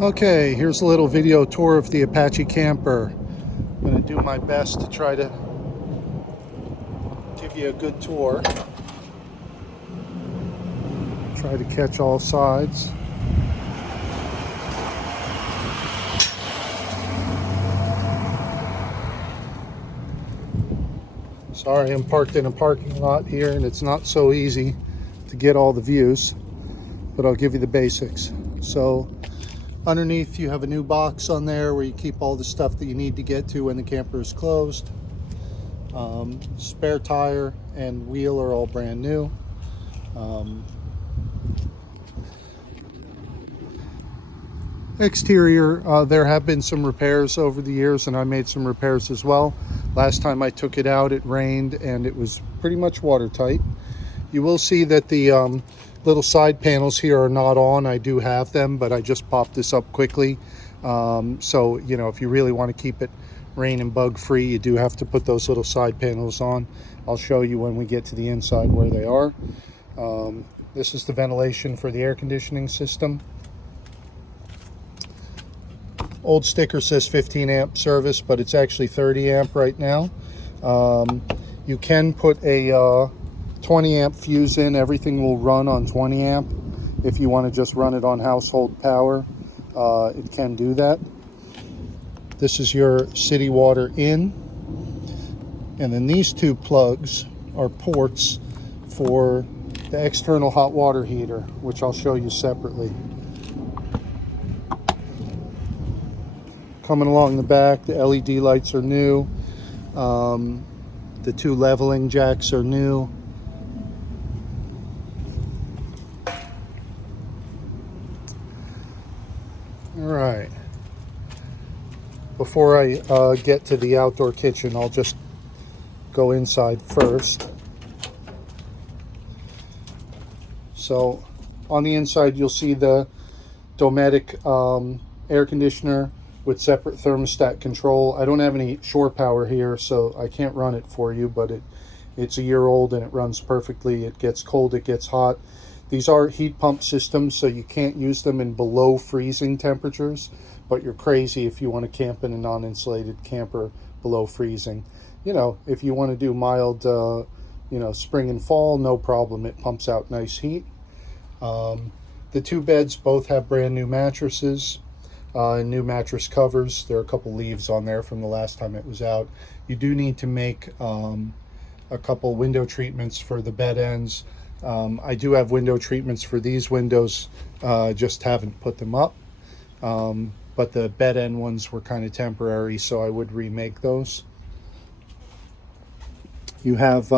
Okay, here's a little video tour of the Apache camper. I'm going to do my best to try to give you a good tour. Try to catch all sides. Sorry, I'm parked in a parking lot here and it's not so easy to get all the views, but I'll give you the basics. So underneath you have a new box on there where you keep all the stuff that you need to get to when the camper is closed. Spare tire and wheel are all brand new. Exterior, there have been some repairs over the years, and I made some repairs as well. Last time I took it out, it rained and it was pretty much watertight. You will see that the little side panels here are not on. I do have them, but I just popped this up quickly. So, you know, if you really want to keep it rain and bug free, you do have to put those little side panels on. I'll show you when we get to the inside where they are. This is the ventilation for the air conditioning system. Old sticker says 15 amp service, but it's actually 30 amp right now. You can put a 20 amp fuse in. Everything will run on 20 amp. If you want to just run it on household power, it can do that. This is your city water in. And then these two plugs are ports for the external hot water heater, which I'll show you separately. Coming along the back, the LED lights are new. The two leveling jacks are new. All right. Before I get to the outdoor kitchen, I'll just go inside first. So on the inside, you'll see the Dometic air conditioner with separate thermostat control. I don't have any shore power here, so I can't run it for you, but it's a year old and it runs perfectly. It gets cold, it gets hot. These are heat pump systems, so you can't use them in below freezing temperatures, but you're crazy if you want to camp in a non-insulated camper below freezing. You know, if you want to do mild, you know, spring and fall, no problem. It pumps out nice heat. The two beds both have brand new mattresses. New mattress covers. There are a couple leaves on there from the last time it was out. You do need to make a couple window treatments for the bed ends. I do have window treatments for these windows, just haven't put them up. But the bed end ones were kind of temporary, so I would remake those. You have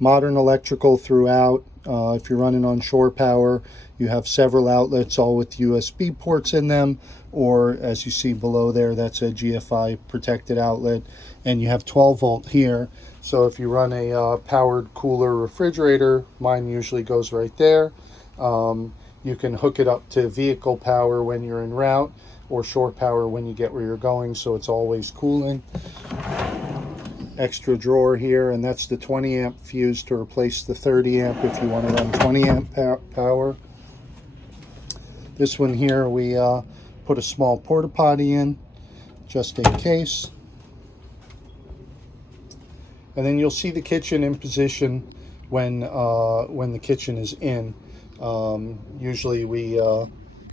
modern electrical throughout. If you're running on shore power, you have several outlets, all with USB ports in them, or as you see below there, that's a GFI protected outlet, and you have 12 volt here. So if you run a powered cooler refrigerator, mine usually goes right there. You can hook it up to vehicle power when you're en route, or shore power when you get where you're going, so it's always cooling. Extra drawer here, and that's the 20 amp fuse to replace the 30 amp if you want to run 20 amp power. This one here, we put a small porta potty in just in case. And then you'll see the kitchen in position when the kitchen is in. Usually we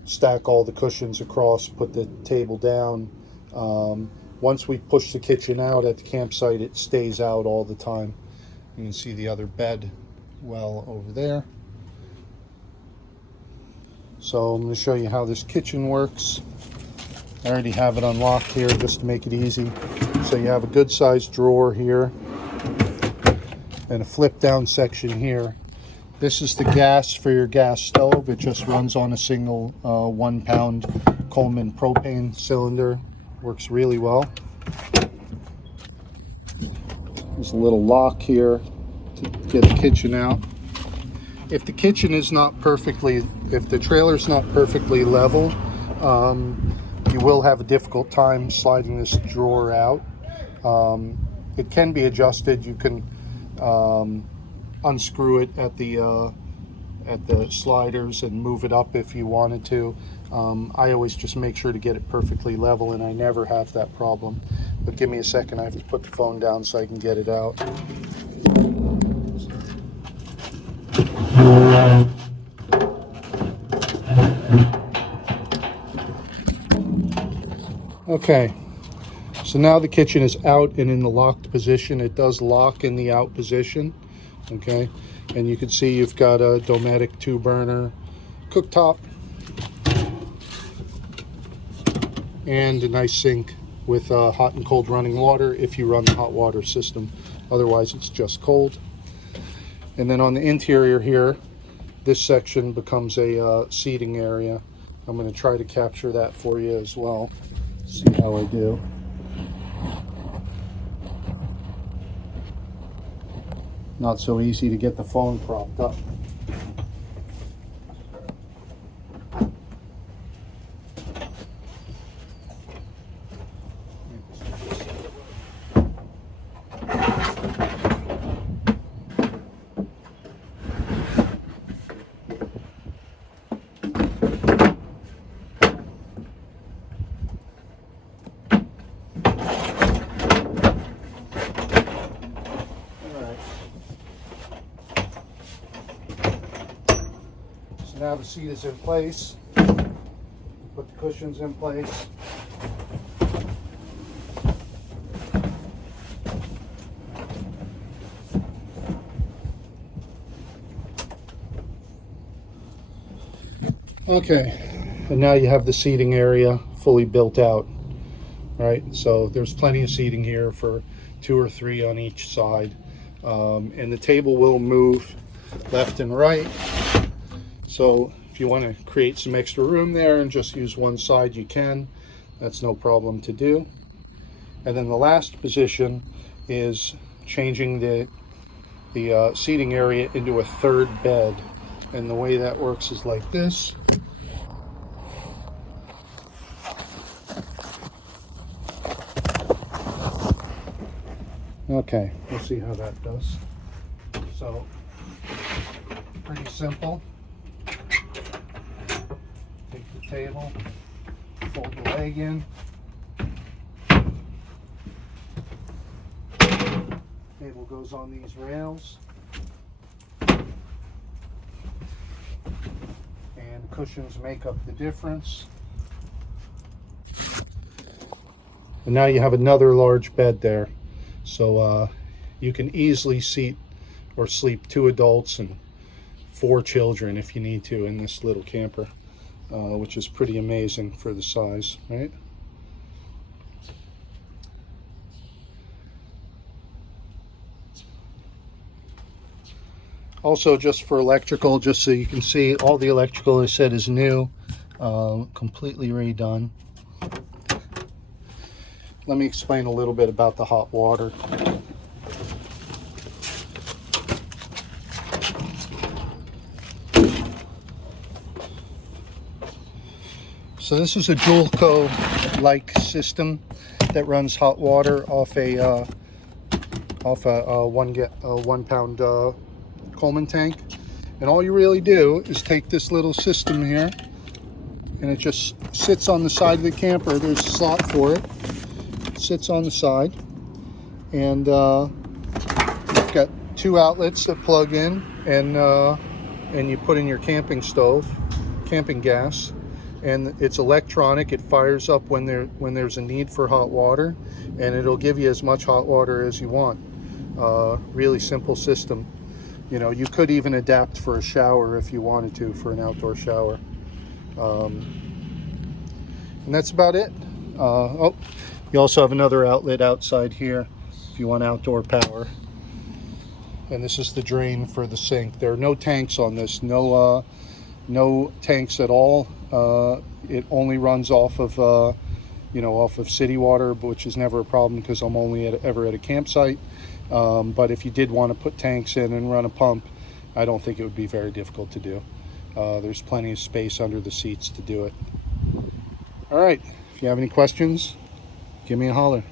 stack all the cushions across, put the table down. Once we push the kitchen out at the campsite, it stays out all the time. You can see the other bed well over there. So I'm going to show you how this kitchen works. I already have it unlocked here just to make it easy. So you have a good sized drawer here and a flip down section here. This is the gas for your gas stove. It just runs on a single 1 pound Coleman propane cylinder. Works really well. There's a little lock here to get the kitchen out. If the kitchen is not perfectly, if the trailer's not perfectly level, you will have a difficult time sliding this drawer out. It can be adjusted. You can unscrew it at the sliders and move it up if you wanted to. I always just make sure to get it perfectly level, and I never have that problem. But give me a second, I have to put the phone down so I can get it out. Okay, so now the kitchen is out and in the locked position. It does lock in the out position, okay? And you can see you've got a Dometic 2-burner cooktop and a nice sink with hot and cold running water if you run the hot water system. Otherwise, it's just cold. And then on the interior here, this section becomes a seating area. I'm going to try to capture that for you as well. See how I do. Not so easy to get the phone propped up. Now the seat is in place. Put the cushions in place. Okay, and now you have the seating area fully built out, right? So there's plenty of seating here for 2 or 3 on each side. And the table will move left and right. So if you want to create some extra room there and just use one side, you can. That's no problem to do. And then the last position is changing the seating area into a 3rd bed. And the way that works is like this. Okay, we'll see how that does. So, pretty simple. Take the table, fold the leg in. Table goes on these rails. And cushions make up the difference. And now you have another large bed there. So you can easily seat or sleep 2 adults and 4 children if you need to in this little camper. Which is pretty amazing for the size, right? Also, just for electrical, just so you can see, all the electrical I said is new, completely redone. Let me explain a little bit about the hot water. So this is a Dualco-like system that runs hot water off a 1 pound Coleman tank. And all you really do is take this little system here, and it just sits on the side of the camper. There's a slot for it. It sits on the side, and you've got 2 outlets that plug in, and you put in your camping stove, camping gas. And it's electronic. It fires up when there's a need for hot water, and it'll give you as much hot water as you want. Really simple system. You know, you could even adapt for a shower if you wanted to, for an outdoor shower. And that's about it. Oh, you also have another outlet outside here if you want outdoor power. And this is the drain for the sink. There are no tanks on this. No tanks at all. It only runs off of off of city water, which is never a problem because I'm only ever at a campsite. But if you did want to put tanks in and run a pump, I don't think it would be very difficult to do. There's plenty of space under the seats to do it. All right, if you have any questions, give me a holler.